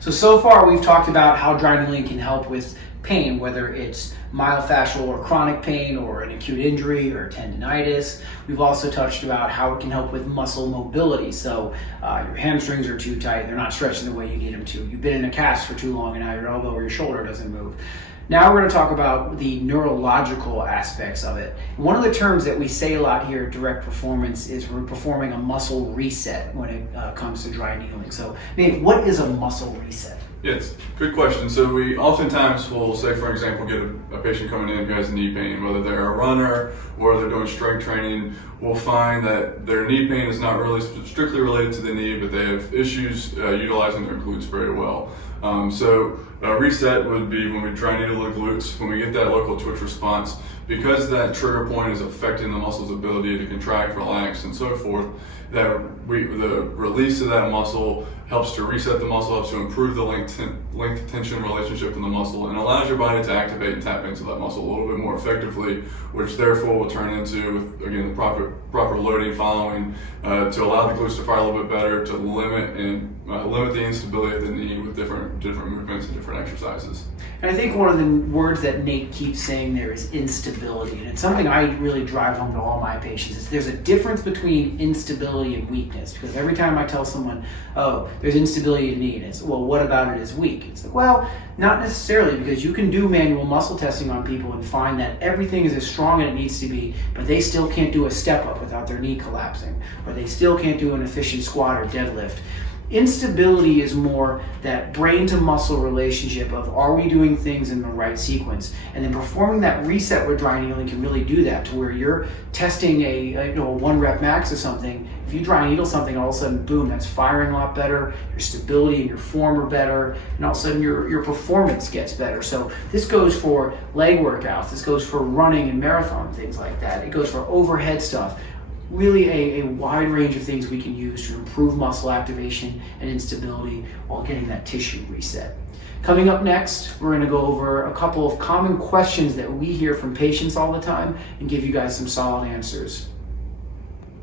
So far we've talked about how dry needling can help with pain, whether it's myofascial or chronic pain or an acute injury or tendinitis. We've also touched about how it can help with muscle mobility. So your hamstrings are too tight, they're not stretching the way you need them to. You've been in a cast for too long and now your elbow or your shoulder doesn't move. Now we're going to talk about the neurological aspects of it. One of the terms that we say a lot here at Direct Performance is we're performing a muscle reset when it comes to dry needling. So Nate, what is a muscle reset? Yes, good question. So we oftentimes will say, for example, get a patient coming in who has knee pain, whether they're a runner or they're doing strength training. We'll find that their knee pain is not really strictly related to the knee, but they have issues utilizing their glutes very well. So a reset would be when we dry needle the glutes, when we get that local twitch response, because that trigger point is affecting the muscle's ability to contract, relax, and so forth, that the release of that muscle helps to reset the muscle, helps to improve the length-tension relationship in the muscle, and allows your body to activate and tap into that muscle a little bit more effectively, which therefore will turn into, with, again, the proper loading following, to allow the glutes to fire a little bit better, to limit the instability of the knee with different movements and different exercises. And I think one of the words that Nate keeps saying there is instability, and it's something I really drive home to all my patients. Is there's a difference between instability and weakness, because every time I tell someone, oh, there's instability in the knee, and it's, well, what about it is weak? It's like, well, not necessarily, because you can do manual muscle testing on people and find that everything is as strong as it needs to be, but they still can't do a step up without their knee collapsing, or they still can't do an efficient squat or deadlift. Instability is more that brain to muscle relationship of, are we doing things in the right sequence? And then performing that reset with dry needling can really do that, to where you're testing a 1 rep max or something. If you dry needle something, all of a sudden, boom, that's firing a lot better, your stability and your form are better, and all of a sudden your performance gets better. So this goes for leg workouts, this goes for running and marathon, things like that. It goes for overhead stuff. Really a wide range of things we can use to improve muscle activation and instability while getting that tissue reset. Coming up next, we're going to go over a couple of common questions that we hear from patients all the time and give you guys some solid answers.